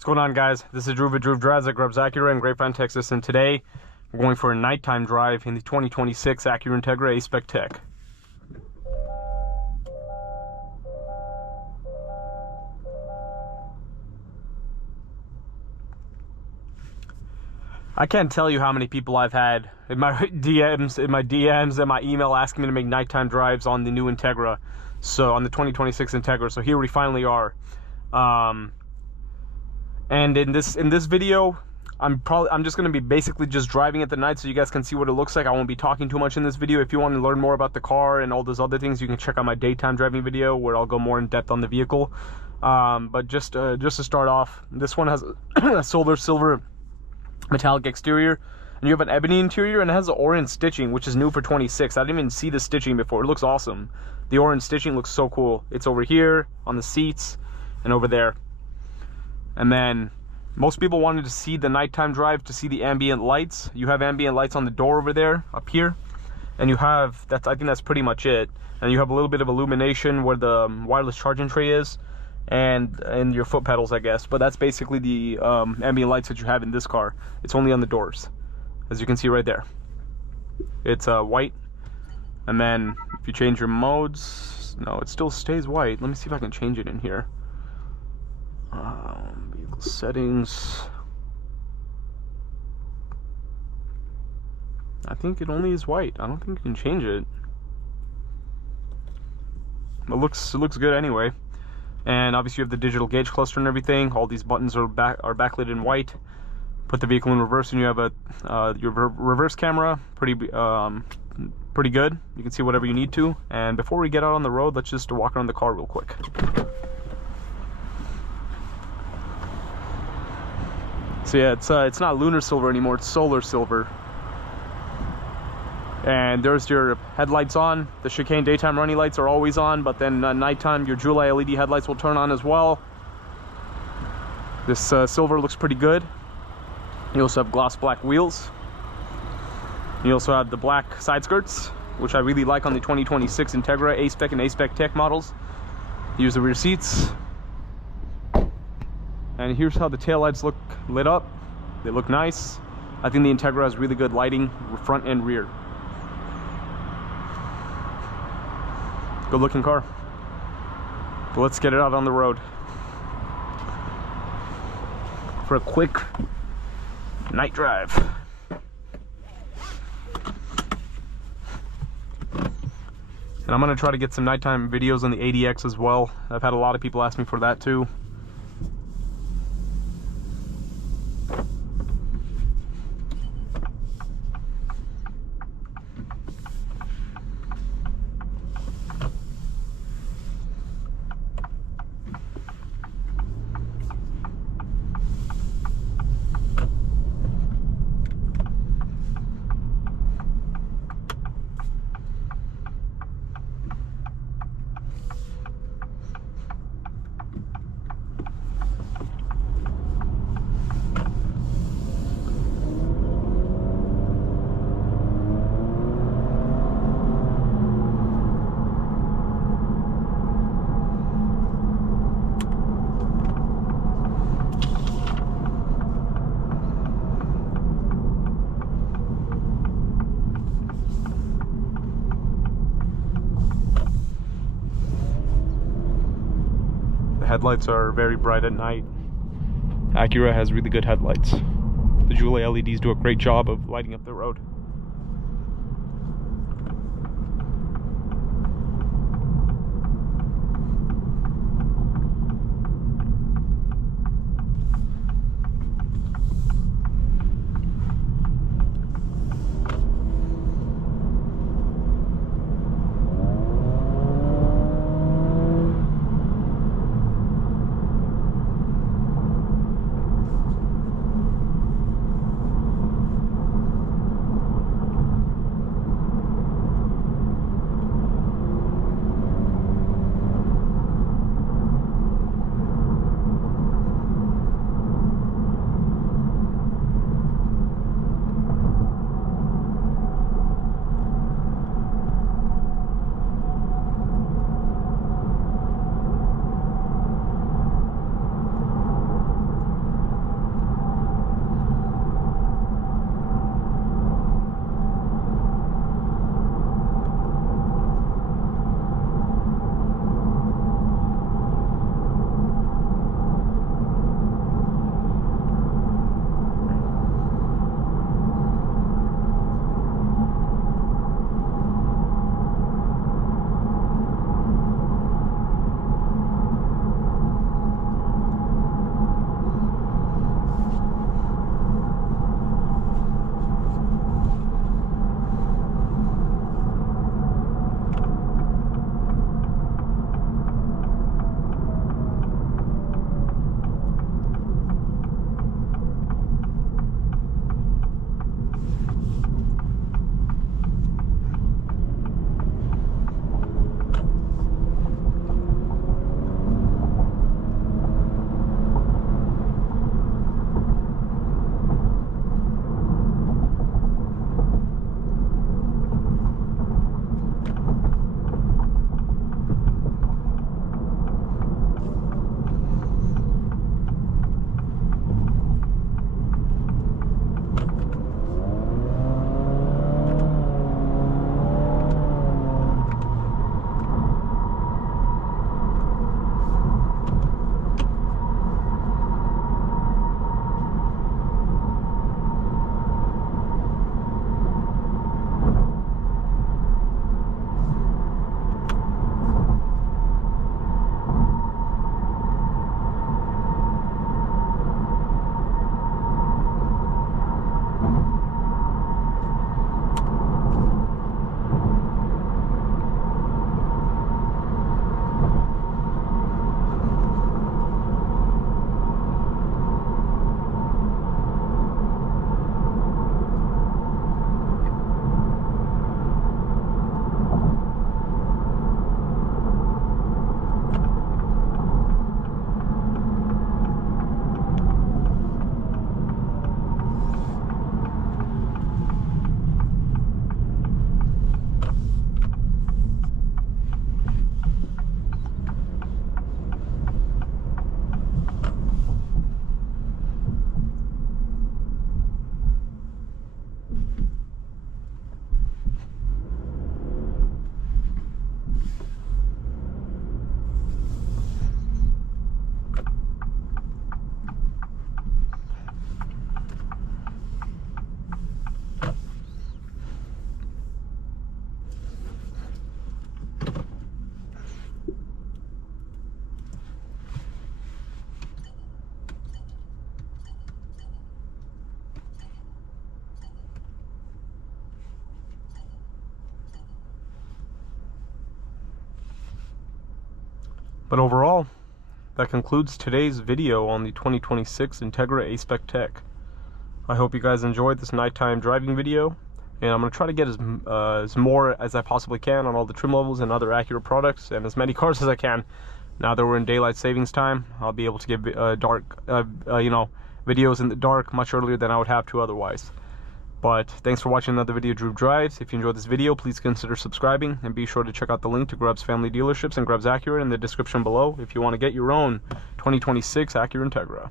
What's going on, guys? This is Drew Drives at Acura in Grapevine, Texas, and today we're going for a nighttime drive in the 2026 Acura Integra A-Spec Tech. I can't tell you how many people I've had in my DMs, and my email asking me to make nighttime drives on the new Integra, so on the 2026 Integra. So here we finally are. And in this video, I'm just going to be basically just driving at the night so you guys can see what it looks like. I won't be talking too much in this video. If you want to learn more about the car and all those other things, you can check out my daytime driving video where I'll go more in depth on the vehicle. But just to start off, this one has a solar silver metallic exterior, and you have an ebony interior, and it has the orange stitching, which is new for 26. I didn't even see the stitching before. It looks awesome. The orange stitching looks so cool. It's over here on the seats and over there. And then most people wanted to see the nighttime drive to see the ambient lights. You have ambient lights on the door over there, up here, and you have I think that's pretty much it. And you have a little bit of illumination where the wireless charging tray is, and your foot pedals, I guess. But that's basically the ambient lights that you have in this car. It's only on the doors, as you can see right there. It's white, and then if you change your modes, no, it still stays white. Let me see if I can change it in here. Vehicle settings. I think it only is white. I don't think you can change it. It looks good anyway. And obviously you have the digital gauge cluster and everything. All these buttons are backlit in white. Put the vehicle in reverse, and you have your reverse camera. Pretty good. You can see whatever you need to. And before we get out on the road, let's just walk around the car real quick. So yeah, it's not lunar silver anymore, it's solar silver. And there's your headlights on. The chicane daytime running lights are always on, but then nighttime your July LED headlights will turn on as well. This silver looks pretty good. You also have gloss black wheels. You also have the black side skirts, which I really like on the 2026 Integra A-Spec and A-Spec Tech models. Here's the rear seats. And here's how the taillights look lit up. They look nice. I think the Integra has really good lighting, front and rear. Good looking car. But let's get it out on the road for a quick night drive. And I'm gonna try to get some nighttime videos on the ADX as well. I've had a lot of people ask me for that too. Headlights are very bright at night. Acura has really good headlights. The Julia LEDs do a great job of lighting up the road. But overall, that concludes today's video on the 2026 Integra A-Spec Tech. I hope you guys enjoyed this nighttime driving video, and I'm going to try to get as more as I possibly can on all the trim levels and other Acura products, and as many cars as I can. Now that we're in daylight savings time, I'll be able to give videos in the dark much earlier than I would have to otherwise. But thanks for watching another video of Drew Drives. If you enjoyed this video, please consider subscribing, and be sure to check out the link to Grubbs Family Dealerships and Grubbs Acura in the description below if you want to get your own 2026 Acura Integra.